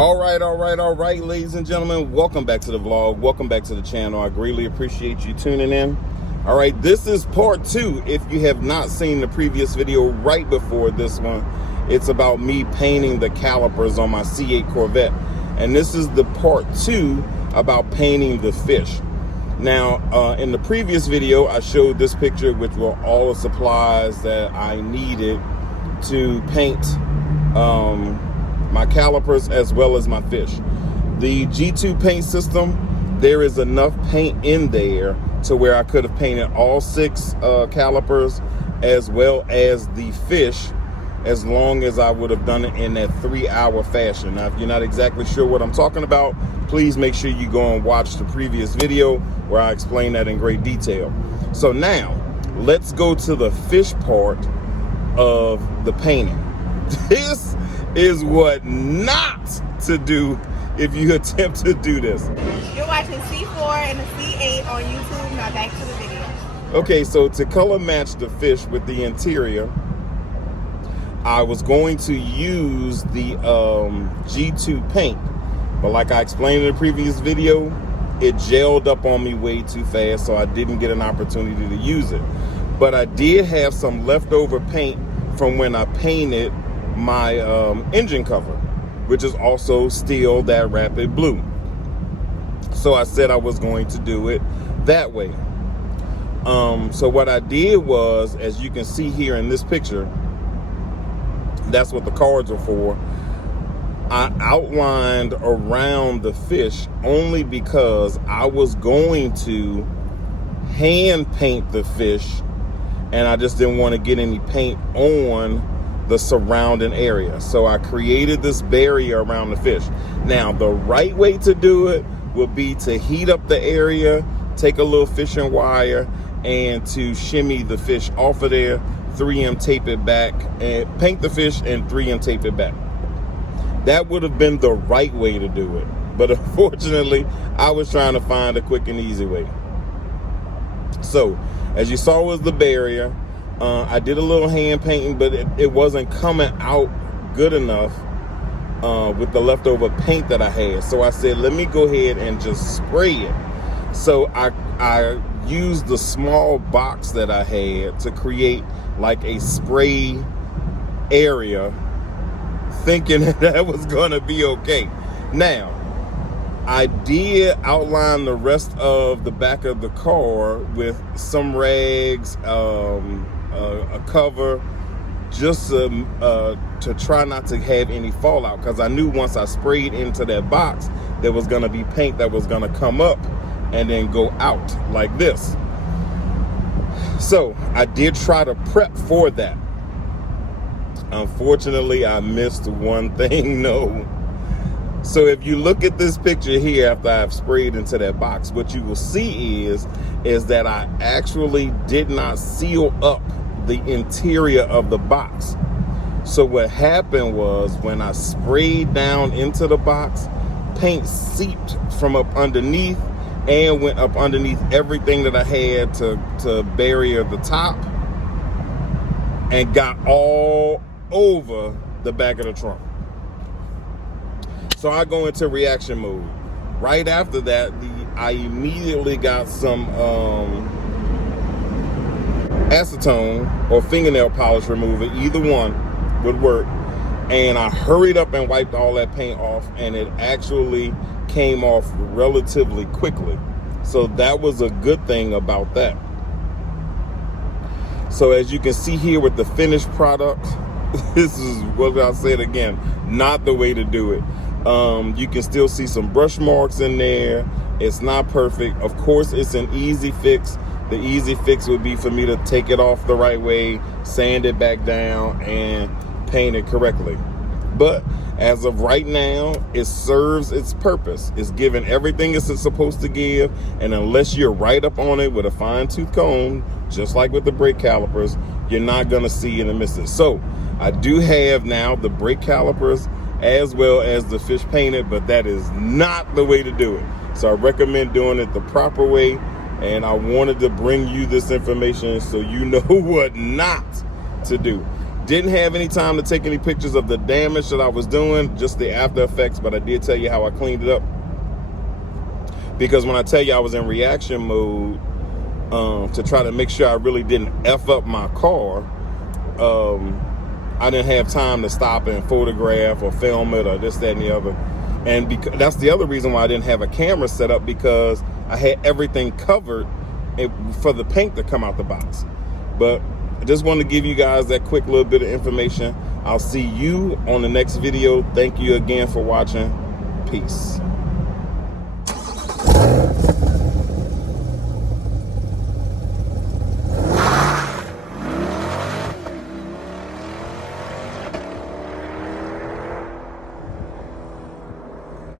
All right, ladies and gentlemen, welcome back to the vlog. Welcome back to the channel. I greatly appreciate you tuning in. All right, this is part 2. If you have not seen the previous video right before this one, it's about me painting the calipers on my C8 Corvette. And this is the part 2 about painting the fish. Now, in the previous video, I showed this picture, which were all the supplies that I needed to paint my calipers as well as my fish. The G2 paint system, there is enough paint in there to where I could have painted all 6 calipers as well as the fish, as long as I would have done it in that 3-hour fashion. Now, if you're not exactly sure what I'm talking about, please make sure you go and watch the previous video where I explain that in great detail. So now, let's go to the fish part of the painting. This is what not to do if you attempt to do this. You're watching C4 and the C8 on YouTube. Now back to the video. Okay, so to color match the fish with the interior, I was going to use the G2 paint, but like I explained in the previous video, it gelled up on me way too fast, so I didn't get an opportunity to use it. But I did have some leftover paint from when I painted my engine cover, which is also still that rapid blue. So I said I was going to do it that way. So what I did was, as you can see here in this picture, that's what the cards are for. I outlined around the fish only because I was going to hand paint the fish, and I just didn't want to get any paint on the surrounding area. So I created this barrier around the fish. Now, the right way to do it would be to heat up the area, take a little fishing wire, and to shimmy the fish off of there, 3M tape it back, and paint the fish and 3M tape it back. That would have been the right way to do it. But unfortunately, I was trying to find a quick and easy way. So, as you saw was the barrier. I did a little hand painting, but it wasn't coming out good enough with the leftover paint that I had. So I said, let me go ahead and just spray it. So I used the small box that I had to create like a spray area, thinking that was gonna be okay. Now, I did outline the rest of the back of the car with some rags, a cover, just to try not to have any fallout, because I knew once I sprayed into that box, there was going to be paint that was going to come up and then go out like this. So I did try to prep for that. Unfortunately, I missed one thing. No. So if you look at this picture here after I've sprayed into that box, what you will see is that I actually did not seal up the interior of the box. So what happened was, when I sprayed down into the box, paint seeped from up underneath and went up underneath everything that I had to barrier the top, and got all over the back of the trunk. So I go into reaction mode. Right after that, I immediately got some acetone or fingernail polish remover, either one would work, and I hurried up and wiped all that paint off, and it actually came off relatively quickly. So that was a good thing about that. So as you can see here with the finished product, this is what I said again, not the way to do it. You can still see some brush marks in there. It's not perfect. Of course, it's an easy fix. The easy fix would be for me to take it off the right way, sand it back down, and paint it correctly. But as of right now, it serves its purpose. It's giving everything it's supposed to give, and unless you're right up on it with a fine-tooth comb, just like with the brake calipers, you're not going to see it and miss it. So I do have now the brake calipers as well as the fish painted, but that is not the way to do it. So I recommend doing it the proper way, and I wanted to bring you this information so you know what not to do. Didn't have any time to take any pictures of the damage that I was doing, just the after effects, but I did tell you how I cleaned it up. Because when I tell you I was in reaction mode to try to make sure I really didn't F up my car, I didn't have time to stop and photograph or film it or this, that, and the other. And that's the other reason why I didn't have a camera set up, because I had everything covered for the paint to come out the box. But I just wanted to give you guys that quick little bit of information. I'll see you on the next video. Thank you again for watching. Peace.